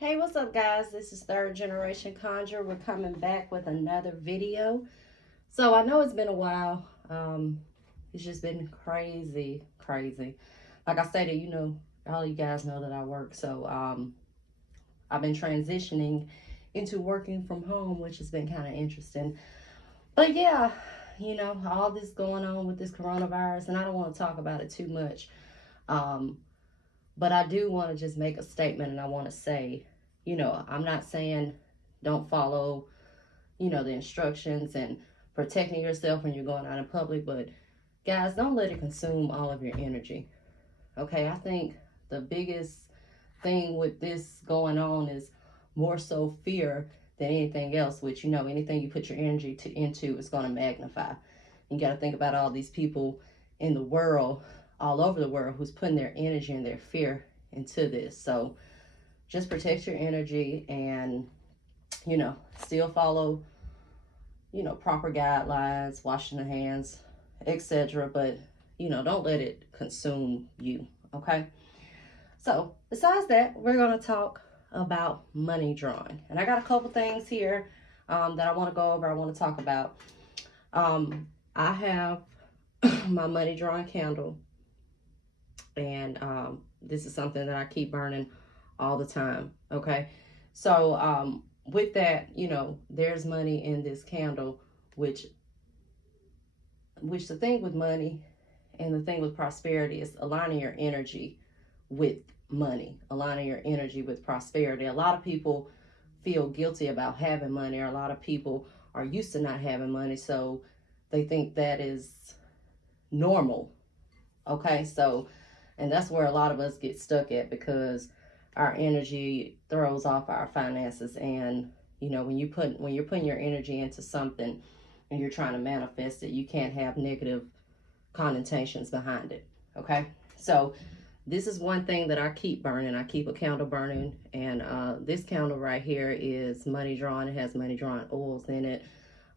Hey, what's up, guys? This is Third Generation Conjure. We're coming back with another video. So I know it's been a while. It's just been crazy, crazy. Like I stated, all you guys know that I work. So I've been transitioning into working from home, which has been kind of interesting. But yeah, all this going on with this coronavirus, and I don't want to talk about it too much. Um, but I do want to just make a statement, and I want to say, I'm not saying don't follow, the instructions and protecting yourself when you're going out in public, but guys, don't let it consume all of your energy. Okay, I think the biggest thing with this going on is more so fear than anything else, which, anything you put your energy into is going to magnify. You got to think about all these people in the world, all over the world, who's putting their energy and their fear into this. So just protect your energy and, still follow, proper guidelines, washing the hands, etc. But, don't let it consume you. Okay. So besides that, we're going to talk about money drawing. And I got a couple things here that I want to go over. I want to talk about. I have my money drawing candle. And this is something that I keep burning all the time. Okay. So with that, there's money in this candle, which the thing with money and the thing with prosperity is aligning your energy with money, aligning your energy with prosperity. A lot of people feel guilty about having money, or a lot of people are used to not having money, so they think that is normal. Okay, so, and that's where a lot of us get stuck at, because our energy throws off our finances. And when you're putting your energy into something and you're trying to manifest it, you can't have negative connotations behind it. Okay, so this is one thing that I keep burning. I keep a candle burning, and this candle right here is money drawing. It has money drawing oils in it,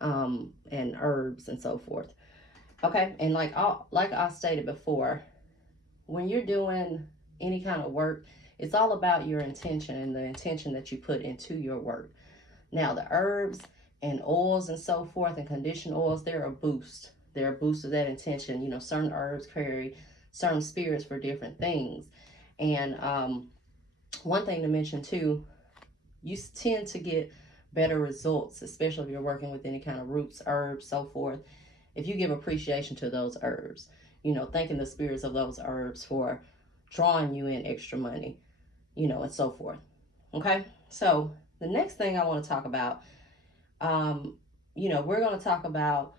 and herbs and so forth. Okay, and like I stated before, when you're doing any kind of work, it's all about your intention and the intention that you put into your work. Now, the herbs and oils and so forth and conditioned oils, they're a boost. They're a boost of that intention. Certain herbs carry certain spirits for different things. And one thing to mention too, you tend to get better results, especially if you're working with any kind of roots, herbs, so forth, if you give appreciation to those herbs, thanking the spirits of those herbs for drawing you in extra money, and so forth. Okay, so the next thing I want to talk about, we're going to talk about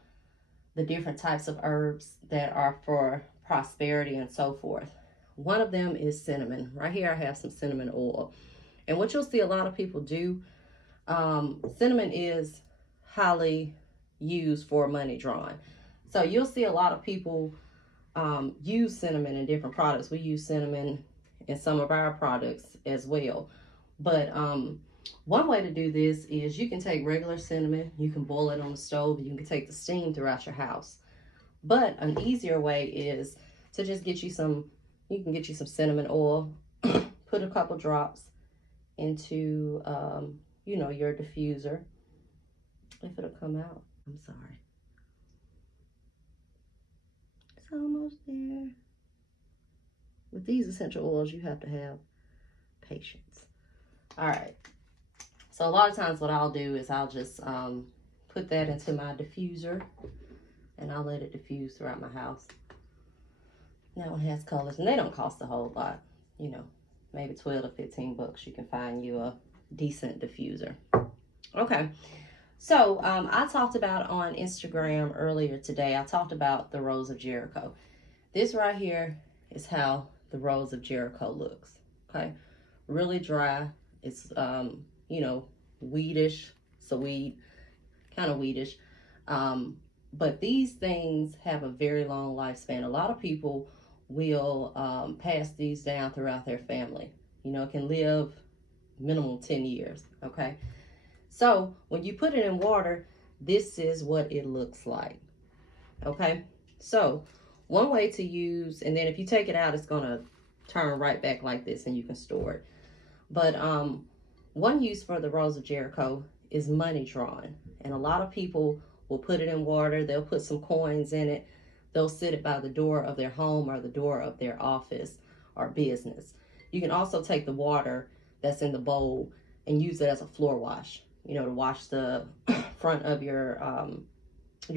the different types of herbs that are for prosperity and so forth. One of them is cinnamon. Right here I have some cinnamon oil. And what you'll see a lot of people do, cinnamon is highly used for money drawing. So you'll see a lot of people use cinnamon in different products. We use cinnamon in some of our products as well. But one way to do this is you can take regular cinnamon, you can boil it on the stove, you can take the steam throughout your house. But an easier way is to just get you some cinnamon oil, put a couple drops into, your diffuser. If it'll come out, I'm sorry. It's almost there. With these essential oils, you have to have patience. All right. So a lot of times what I'll do is I'll just put that into my diffuser and I'll let it diffuse throughout my house. That one has colors and they don't cost a whole lot. Maybe 12 to 15 bucks. You can find you a decent diffuser. Okay. So I talked about on Instagram earlier today, I talked about the Rose of Jericho. This right here is how the Rose of Jericho looks. Okay. Really dry. It's, weedish, weed, kind of weedish. But these things have a very long lifespan. A lot of people will pass these down throughout their family. It can live minimum 10 years. Okay. So when you put it in water, this is what it looks like. Okay. So one way to use, and then if you take it out, it's going to turn right back like this and you can store it. But one use for the Rose of Jericho is money drawing. And a lot of people will put it in water, they'll put some coins in it, they'll sit it by the door of their home or the door of their office or business. You can also take the water that's in the bowl and use it as a floor wash, you know, to wash the front of your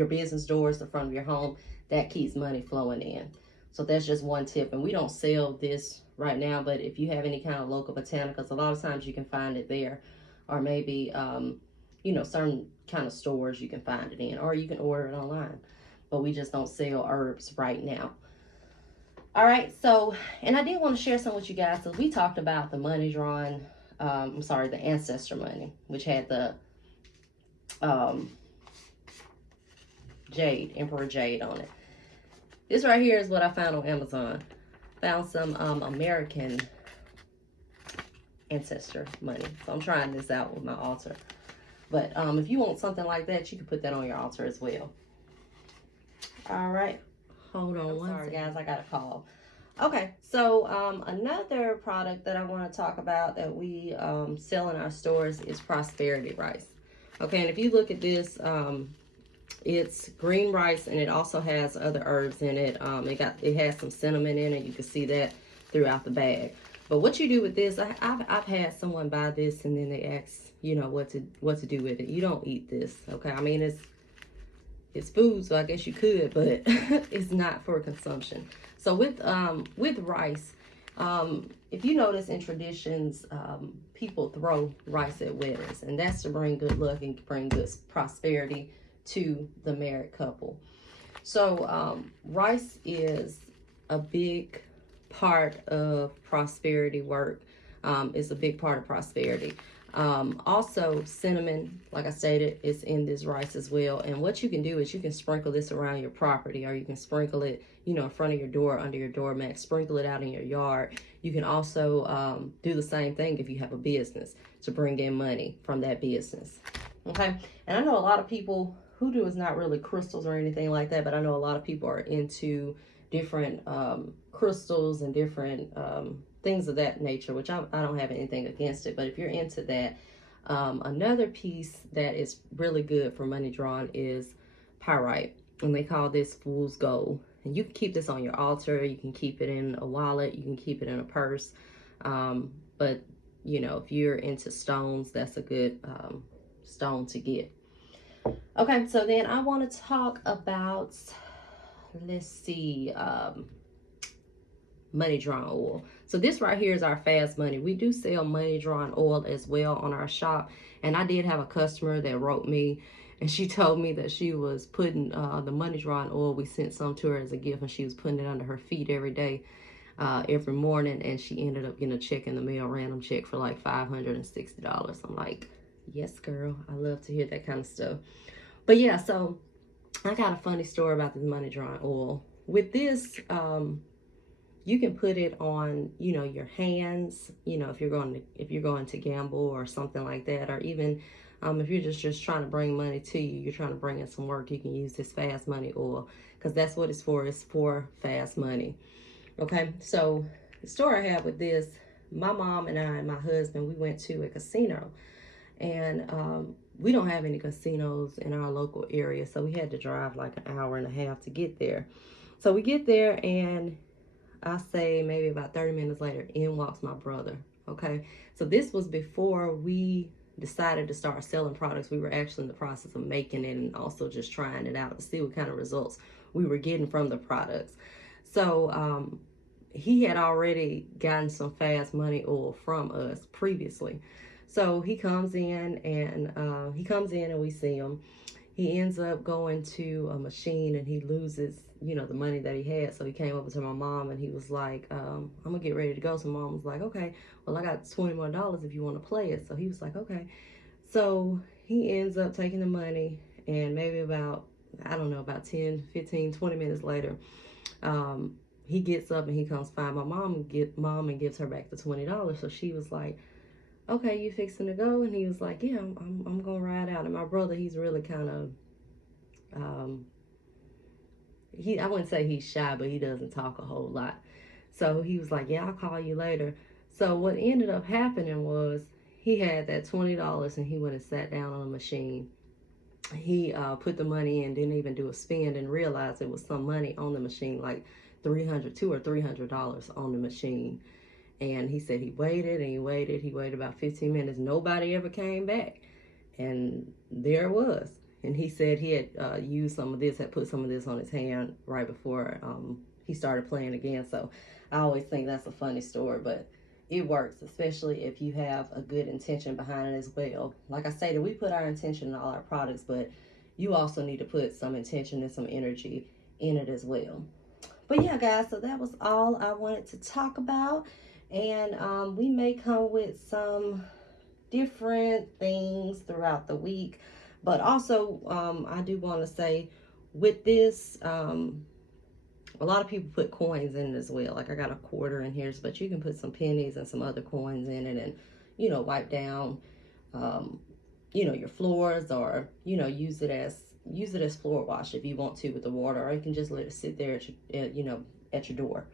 business doors, the front of your home. That keeps money flowing in. So that's just one tip. And we don't sell this right now, but if you have any kind of local botanicals, a lot of times you can find it there, or maybe you know, certain kind of stores you can find it in, or you can order it online. But we just don't sell herbs right now. All right, so, and I did want to share some with you guys. So we talked about the money drawing, I'm sorry, the ancestor money, which had the jade, Emperor Jade on it. This right here is what I found on Amazon. Found some American ancestor money. So I'm trying this out with my altar. But if you want something like that, you can put that on your altar as well. All right. Hold on one second, guys. I got a call. Okay, so another product that I want to talk about that we sell in our stores is prosperity rice. Okay, and if you look at this, it's green rice, and it also has other herbs in it. It has some cinnamon in it. You can see that throughout the bag. But what you do with this, I've had someone buy this and then they ask, you know, what to do with it. You don't eat this, okay? I mean, it's food, so I guess you could, but it's not for consumption. So with rice, if you notice in traditions, people throw rice at weddings, and that's to bring good luck and bring good prosperity to the married couple. So rice is a big part of prosperity work. It's a big part of prosperity. Also cinnamon, like I stated, is in this rice as well. And what you can do is you can sprinkle this around your property, or you can sprinkle it, you know, in front of your door, under your doormat, sprinkle it out in your yard. You can also do the same thing if you have a business to bring in money from that business. Okay, and I know a lot of people, hoodoo is not really crystals or anything like that, but I know a lot of people are into different crystals and different things of that nature, which I don't have anything against it. But if you're into that, another piece that is really good for money drawing is pyrite, and they call this fool's gold. And you can keep this on your altar, you can keep it in a wallet, you can keep it in a purse, but you know, if you're into stones, that's a good stone to get. Okay, so then I want to talk about, let's see, money drawing oil. So this right here is our fast money. We do sell money drawing oil as well on our shop, and I did have a customer that wrote me, and she told me that she was putting the money drawing oil, we sent some to her as a gift, and she was putting it under her feet every day, every morning, and she ended up getting a check in the mail, random check for like $560. I'm like, yes girl, I love to hear that kind of stuff. But yeah, so I got a funny story about this money drawing oil. With this, you can put it on, you know, your hands, you know, if you're going to gamble or something like that, or even if you're just trying to bring money to you, you're trying to bring in some work, you can use this fast money oil, because that's what it's for. It's for fast money. Okay, so the story I have with this, my mom and I and my husband, we went to a casino, and we don't have any casinos in our local area, so we had to drive like an hour and a half to get there. So we get there, and I say maybe about 30 minutes later, in walks my brother. Okay, so this was before we decided to start selling products. We were actually in the process of making it and also just trying it out to see what kind of results we were getting from the products. So he had already gotten some fast money oil from us previously. So he comes in and we see him. He ends up going to a machine and he loses, you know, the money that he had. So he came over to my mom and he was like, I'm gonna get ready to go. So mom was like, okay, well, I got $20 more if you want to play it. So he was like, okay. So he ends up taking the money, and maybe about, I don't know, about 10, 15, 20 minutes later, he gets up and he comes find my mom and gives her back the $20. So she was like, okay, you fixing to go? And he was like, yeah, I'm gonna ride out. And my brother, he's really kind of, I wouldn't say he's shy, but he doesn't talk a whole lot. So he was like, yeah, I'll call you later. So what ended up happening was he had that $20 and he went and sat down on a machine. He put the money in, didn't even do a spend, and realized it was some money on the machine, like $200 or $300 on the machine. And he said he waited and he waited about 15 minutes. Nobody ever came back. And there it was. And he said he had used some of this, had put some of this on his hand right before he started playing again. So I always think that's a funny story, but it works, especially if you have a good intention behind it as well. Like I stated, we put our intention in all our products, but you also need to put some intention and some energy in it as well. But yeah, guys, so that was all I wanted to talk about. And we may come with some different things throughout the week. But also, I do want to say with this, a lot of people put coins in it as well. Like I got a quarter in here, but you can put some pennies and some other coins in it and, you know, wipe down, you know, your floors, or, you know, use it as floor wash if you want to with the water, or you can just let it sit there at your, you know, at your door.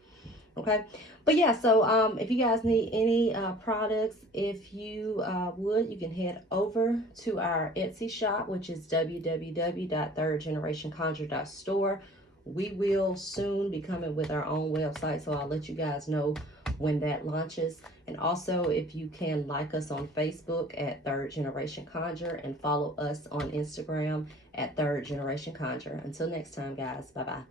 Okay, but yeah, so if you guys need any products, if you would, you can head over to our Etsy shop, which is www.thirdgenerationconjure.store. We will soon be coming with our own website, so I'll let you guys know when that launches. And also, if you can like us on Facebook at Third Generation Conjure and follow us on Instagram at Third Generation Conjure. Until next time, guys, bye-bye.